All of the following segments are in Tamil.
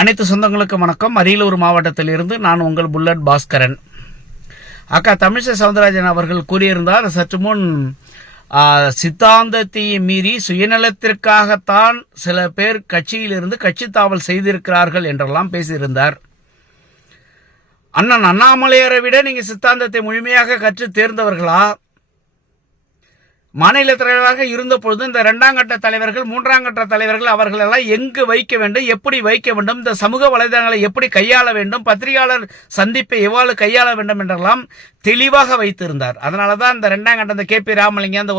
அனைத்து சொந்தங்களுக்கும் வணக்கம். அரியலூர் மாவட்டத்திலிருந்து நான் உங்கள் புல்லட் பாஸ்கரன். அக்கா தமிழிசை சவுந்தரராஜன் அவர்கள் கூறியிருந்தார், சற்று முன் சித்தாந்தத்தை மீறி சுயநலத்திற்காகத்தான் சில பேர் கட்சியிலிருந்து கட்சி தாவல் செய்திருக்கிறார்கள் என்றெல்லாம் பேசியிருந்தார். அண்ணன் அண்ணாமலையரை விட நீங்க சித்தாந்தத்தை முழுமையாக கற்று தேர்ந்தவர்களா? மாநில தலைவராக இருந்த பொழுது இந்த 2ஆம் கட்ட தலைவர்கள் 3ஆம் கட்ட தலைவர்கள் அவர்கள் எல்லாம் எங்கு வைக்க வேண்டும், எப்படி வைக்க வேண்டும், இந்த சமூக வலைதளங்களை எப்படி கையாள வேண்டும், பத்திரிகையாளர் சந்திப்பை எவ்வாறு கையாள வேண்டும் என்றெல்லாம் தெளிவாக வைத்திருந்தார். அதனாலதான் இந்த 2ஆம் கட்ட இந்த KP ராமலிங்கம் அந்த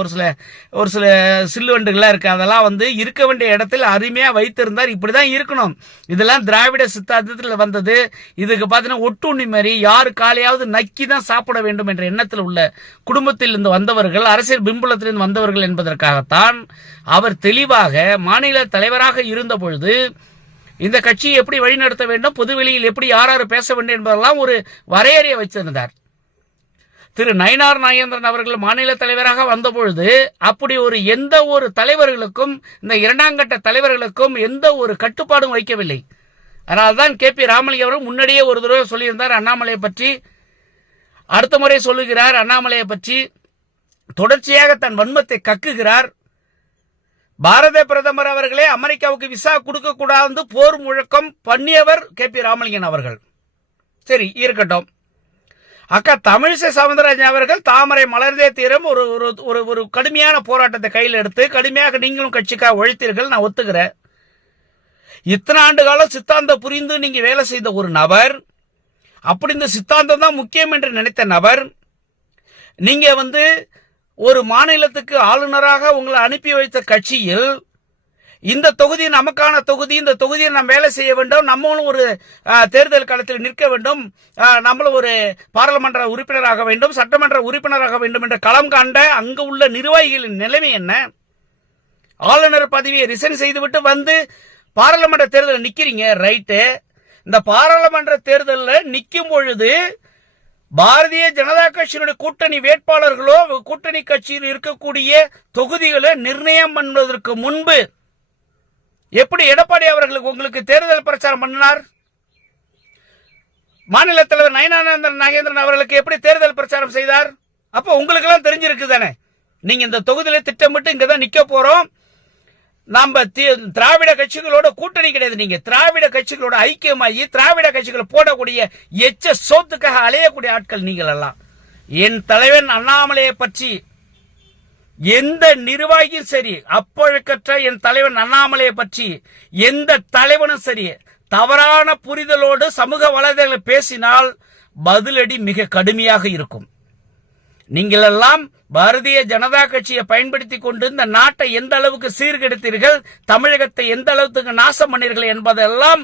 ஒரு சில சில்லுவண்டுகள்லாம் இருக்கு, அதெல்லாம் இருக்க வேண்டிய இடத்தில் அருமையா வைத்திருந்தார். இப்படிதான் இருக்கணும். இதெல்லாம் திராவிட சித்தாந்தத்தில் வந்தது. இதுக்கு பாத்தீங்கன்னா ஒட்டுண்ணி மாதிரி யாரு காலையாவது நக்கி தான் சாப்பிட வேண்டும் என்ற எண்ணத்தில் உள்ள குடும்பத்தில் இருந்து வந்தவர்கள், அரசியல் பின்புலத்தில் வந்தவர்கள் என்பதற்காகத்தான் அவர் தெளிவாக மாநில தலைவராக இருந்த பொழுது இந்த கட்சியை எப்படி வழிநடத்த வேண்டும், பொதுவெளியில் எப்படி யார் பேச வேண்டும் என்பதெல்லாம் ஒரு வரையறையை வச்சிருந்தார். திரு நயினார் நாகேந்திரன் அவர்கள் மாநில தலைவராக வந்த பொழுது அப்படி எந்த ஒரு தலைவர்களுக்கும் இந்த 2ஆம் கட்ட தலைவர்களுக்கும் எந்த ஒரு கட்டுப்பாடும் வைக்கவில்லை. அதனால்தான் KP ராமலிங்கம் அவர்கள் முன்னாடியே ஒரு தடவை சொல்லியிருந்தார் அண்ணாமலையை பற்றி. அடுத்த முறை சொல்லுகிறார் அண்ணாமலையை பற்றி. தொடர்ச்சியாக தன் வன்மத்தை கக்குகிறார். பாரத பிரதமர் அவர்களே அமெரிக்காவுக்கு விசா கொடுக்க கூடாது போர் முழக்கம் பண்ணியவர் KP ராமலிங்கன் அவர்கள். சரி இருக்கட்டும். அக்கா தமிழிசை சவுந்தரராஜன் அவர்கள் தாமரை மலர்ந்தே தீரம் ஒரு கடுமையான போராட்டத்தை கையில் எடுத்து கடுமையாக நீங்களும் கட்சிக்காக உழைத்தீர்கள், நான் ஒத்துக்கிறேன். இத்தனை ஆண்டு காலம் சித்தாந்தம் புரிந்து நீங்க வேலை செய்த ஒரு நபர், அப்படி இந்த சித்தாந்தம் தான் முக்கியம் என்று நினைத்த நபர், நீங்க ஒரு மாநிலத்துக்கு ஆளுநராக உங்களை அனுப்பி வைத்த கட்சியில் இந்த தொகுதி நமக்கான தொகுதி, இந்த தொகுதியை நாம் வேலை செய்ய வேண்டும், நம்மளும் ஒரு தேர்தல் களத்தில் நிற்க வேண்டும், நம்மளும் ஒரு பாராளுமன்ற உறுப்பினராக வேண்டும், சட்டமன்ற உறுப்பினராக வேண்டும் என்ற களம் காண்ட அங்கு உள்ள நிர்வாகிகளின் நிலைமை என்ன? ஆளுநர் பதவியை ரிசைன் செய்துவிட்டு பாராளுமன்ற தேர்தலில் நிக்கிறீங்க, ரைட்டு. இந்த பாராளுமன்ற தேர்தலில் நிற்கும் பொழுது பாரதிய ஜனதா கட்சியினுடைய கூட்டணி வேட்பாளர்களோ கூட்டணி கட்சியில் இருக்கக்கூடிய தொகுதிகளை நிர்ணயம் பண்ணுவதற்கு முன்பு எப்படி எடப்பாடி அவர்களுக்கு உங்களுக்கு தேர்தல் பிரச்சாரம் பண்ணினார்? மாநில தலைவர் நயினார் நாகேந்திரன் அவர்களுக்கு எப்படி தேர்தல் பிரச்சாரம் செய்தார்? அப்ப உங்களுக்கு எல்லாம் தெரிஞ்சிருக்கு தானே, நீங்க இந்த தொகுதியில திட்டமிட்டு இங்கதான் நிக்க போறோம், நாம திராவிட கட்சிகளோட கூட்டணி கிடையாது, நீங்க திராவிட கட்சிகளோட ஐக்கியமாகி திராவிட கட்சிகளை போடக்கூடிய எச்ச சோத்துக்காக அலையக்கூடிய ஆட்கள் நீங்கள் எல்லாம். என் தலைவன் அண்ணாமலையை பற்றி எந்த நிர்வாகியும் சரி, அப்பொழுக்கற்ற என் தலைவன் அண்ணாமலையை பற்றி எந்த தலைவனும் சரி தவறான புரிதலோடு சமூக வலைதளங்களை பேசினால் பதிலடி மிக கடுமையாக இருக்கும். நீங்கள் எல்லாம் பாரதிய ஜனதா கட்சியை பயன்படுத்தி கொண்டு இந்த நாட்டை எந்த அளவுக்கு சீர்கெடுத்தீர்கள், தமிழகத்தை எந்த அளவுக்கு நாசம் பண்ணீர்கள் என்பதெல்லாம்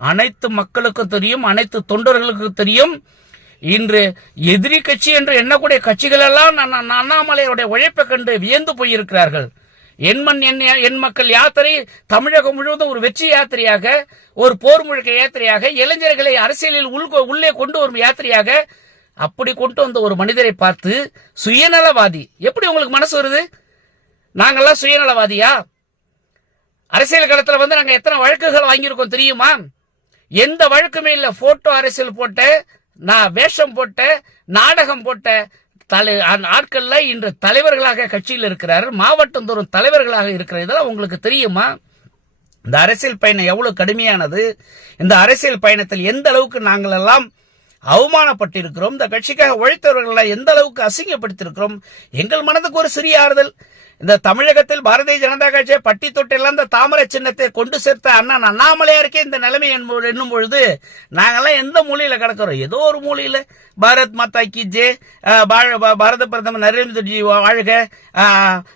அனைத்து மக்களுக்கும் தெரியும், அனைத்து தொண்டர்களுக்கும் தெரியும். இன்று எதிரி கட்சி என்று எண்ணக்கூடிய கட்சிகள் எல்லாம் அண்ணாமலையுடைய உழைப்பை கண்டு வியந்து போயிருக்கிறார்கள். என் மக்கள் யாத்திரை தமிழகம் முழுவதும் ஒரு வெற்றி யாத்திரையாக, ஒரு போர் முழக்க யாத்திரையாக, இளைஞர்களை அரசியலில் உள்ளே கொண்டு வரும் யாத்திரையாக அப்படி கொண்டு வந்த ஒரு மனிதரை பார்த்து சுயநலவாதி எப்படி உங்களுக்கு மனசு வருது? நாங்கெல்லாம் சுயநலவாதியா? அரசியல் களத்தில் நாங்க எத்தனை வழக்குகள் வாங்கியிருக்கோம் தெரியுமா? எந்த வழக்குமே இல்ல. போட்டோ அரசியல் போட்ட, நான் வேஷம் போட்ட, நாடகம் போட்ட ஆட்கள்ல இன்று தலைவர்களாக கட்சியில் இருக்கிறார், மாவட்டம் தோறும் தலைவர்களாக இருக்கிறார். இதெல்லாம் உங்களுக்கு தெரியுமா? இந்த அரசியல் பயணம் எவ்வளவு கடுமையானது, இந்த அரசியல் பயணத்தில் எந்த அளவுக்கு நாங்கள் எல்லாம் அவமானப்பட்டிருக்கிறோம், இந்த கட்சிக்காக உழைத்தவர்களை எந்த அளவுக்கு அசிங்கப்படுத்திருக்கிறோம். எங்கள் மனதுக்கு ஒரு சிறிய ஆறுதல், இந்த தமிழகத்தில் பாரதிய ஜனதா கட்சியை பட்டி தொட்டிலாம் இந்த தாமரை சின்னத்தை கொண்டு சேர்த்த அண்ணன் அண்ணாமலையாருக்கே இந்த நிலைமை என்னும் பொழுது நாங்கெல்லாம் எந்த மூலையில கிடக்கிறோம்? ஏதோ ஒரு மூலையில பாரத் மாதா கி ஜெய், பாரத பிரதமர் நரேந்திர மோடி வாழ்க,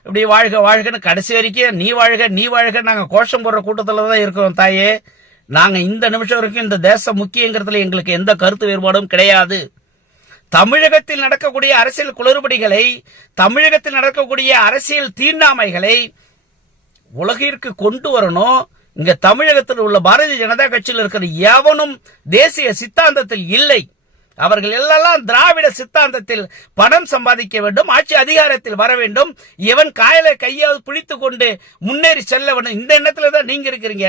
இப்படி வாழ்க வாழ்கன்னு கடைசி வரைக்கும் நீ வாழ்க நீ வாழ்க நாங்க கோஷம் போடுற கூட்டத்துல தான் இருக்கிறோம் தாயே. நாங்க இந்த நிமிஷம் வரைக்கும் இந்த தேசம் முக்கியங்கிறதுல எங்களுக்கு எந்த கருத்து வேறுபாடும் கிடையாது. தமிழகத்தில் நடக்கக்கூடிய அரசியல் குளறுபடிகளை, தமிழகத்தில் நடக்கக்கூடிய அரசியல் தீண்டாமைகளை உலகிற்கு கொண்டு வரணும். இங்க தமிழகத்தில் உள்ள பாரதிய ஜனதா கட்சியில் இருக்கிற எவனும் தேசிய சித்தாந்தத்தில் இல்லை. அவர்கள் எல்லாம் திராவிட சித்தாந்தத்தில் பணம் சம்பாதிக்க வேண்டும், ஆட்சி அதிகாரத்தில் வர வேண்டும், எவன் காயலை கையாவது பிடித்துக் கொண்டு முன்னேறி செல்ல வேண்டும். இந்த எண்ணத்துல தான் நீங்க இருக்கிறீங்க.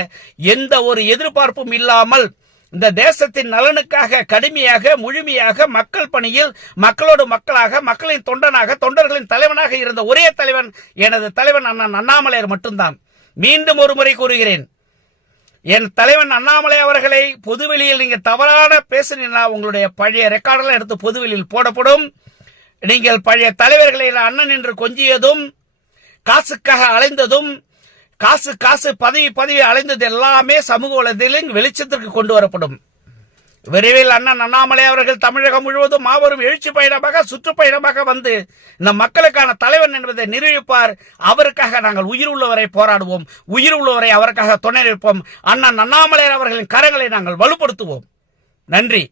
எந்த ஒரு எதிர்பார்ப்பும் இல்லாமல் இந்த தேசத்தின் நலனுக்காக கடுமையாக முழுமையாக மக்கள் பணியில் மக்களோடு மக்களாக மக்களின் தொண்டனாக தொண்டர்களின் தலைவனாக இருந்த ஒரே தலைவன் எனது தலைவன் அண்ணன் அண்ணாமலையார் மட்டும்தான். மீண்டும் ஒரு முறை கூறுகிறேன், என் தலைவன் அண்ணாமலை அவர்களை பொதுவெளியில் நீங்க தவறான பேசினீங்கன்னா உங்களுடைய பழைய ரெக்கார்டெல்லாம் எடுத்து பொதுவெளியில் போடப்படும். நீங்கள் பழைய தலைவர்களை அண்ணன் என்று கொஞ்சியதும், காசுக்காக அலைந்ததும், காசு காசு பதவி அலைந்தது எல்லாமே சமூக வலைதளத்தில் வெளிச்சத்திற்கு கொண்டு வரப்படும். விரைவில் அண்ணன் அண்ணாமலை அவர்கள் தமிழகம் முழுவதும் மாபெரும் எழுச்சி பயணமாக சுற்றுப்பயணமாக வந்து இந்த மக்களுக்கான தலைவன் என்பதை நிரூபிப்பார். அவருக்காக நாங்கள் உயிர் உள்ளவரை போராடுவோம், உயிர் உள்ளவரை அவருக்காக துணை நிற்போம். அண்ணன் அண்ணாமலை அவர்களின் கரங்களை நாங்கள் வலுப்படுத்துவோம். நன்றி.